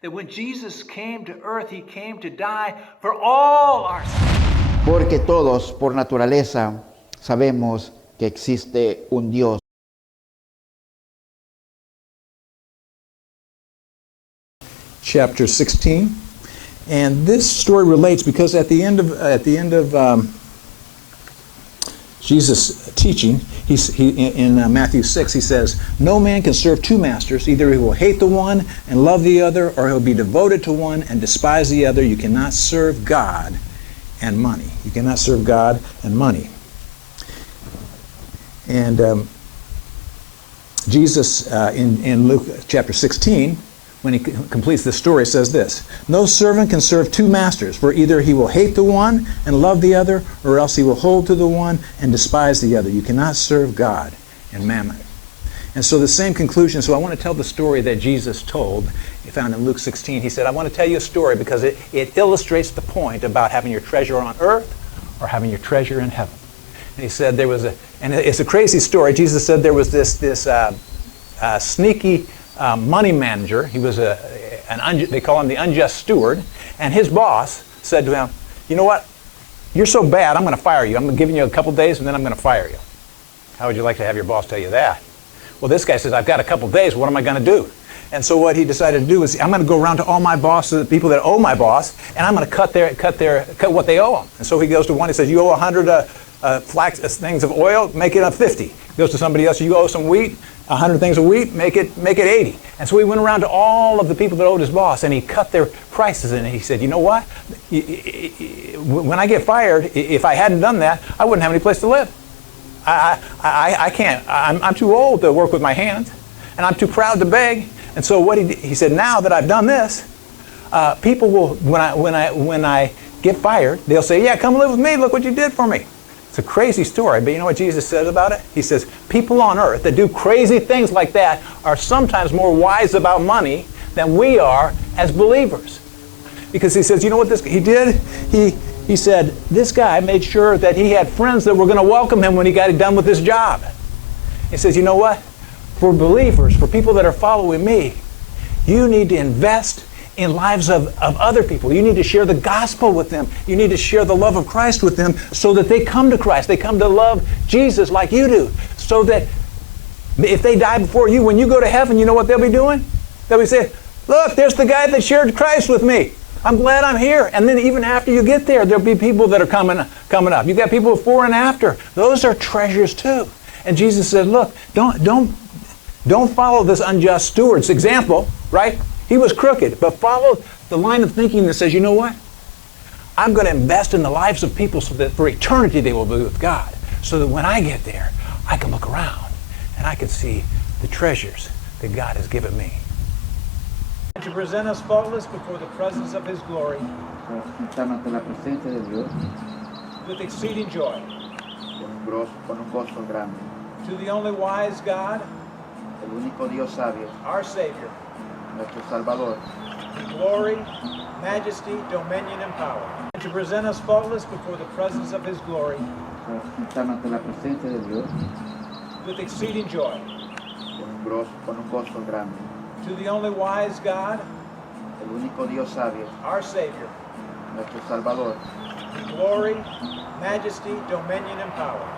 That when Jesus came to earth, he came to die for all our sins. Porque todos, por naturaleza, sabemos que existe un Dios. Chapter 16, and this story relates because at the end of Jesus' teaching, in Matthew 6, he says, "No man can serve two masters. Either he will hate the one and love the other, or he'll be devoted to one and despise the other. You cannot serve God and money." You cannot serve God and money. And Jesus, in Luke chapter 16, when he completes this story, says this: "No servant can serve two masters, for either he will hate the one and love the other, or else he will hold to the one and despise the other. You cannot serve God and mammon." And so the same conclusion. So I want to tell the story that Jesus told, found in Luke 16. He said, "I want to tell you a story because it illustrates the point about having your treasure on earth or having your treasure in heaven." And he said there was and it's a crazy story. Jesus said there was this sneaky money manager. He was they call him the unjust steward, and his boss said to him, "You know what? You're so bad, I'm going to fire you. I'm giving you a couple days, and then I'm going to fire you." How would you like to have your boss tell you that? Well, this guy says, "I've got a couple days. What am I going to do?" And so what he decided to do is, I'm going to go around to all my bosses, the people that owe my boss, and I'm going to cut what they owe him. And so he goes to one. He says, "You owe 100 flax things of oil, make it 50." He goes to somebody else. "You owe some wheat, 100 things of wheat, make it 80. And so he went around to all of the people that owed his boss, and he cut their prices. And he said, "You know what? When I get fired, if I hadn't done that, I wouldn't have any place to live. I can't. I'm too old to work with my hands, and I'm too proud to beg." And so what he said, "Now that I've done this, people will, when I get fired, they'll say, 'Yeah, come live with me. Look what you did for me.'" It's a crazy story, but you know what Jesus says about it? He says, people on earth that do crazy things like that are sometimes more wise about money than we are as believers. Because he says, you know what he did? He said, this guy made sure that he had friends that were going to welcome him when he got done with his job. He says, you know what? For believers, for people that are following me, you need to invest in lives of other people. You need to share the gospel with them. You need to share the love of Christ with them so that they come to Christ. They come to love Jesus like you do. So that if they die before you, when you go to heaven, you know what they'll be doing? They'll be saying, "Look, there's the guy that shared Christ with me. I'm glad I'm here." And then even after you get there, there'll be people that are coming up. You got people before and after. Those are treasures too. And Jesus said, look, don't follow this unjust steward's example, right? He was crooked, but follow the line of thinking that says, you know what? I'm going to invest in the lives of people so that for eternity they will be with God. So that when I get there, I can look around and I can see the treasures that God has given me. And to present us faultless before the presence of His glory with exceeding joy. To the only wise God, El único Dios sabio, our Savior, nuestro Salvador, glory, majesty, dominion, and power. And to present us faultless before the presence of His glory with exceeding joy. con un gozo grande. To the only wise God, El único Dios sabio, our Savior, nuestro Salvador, glory, majesty, dominion, and power.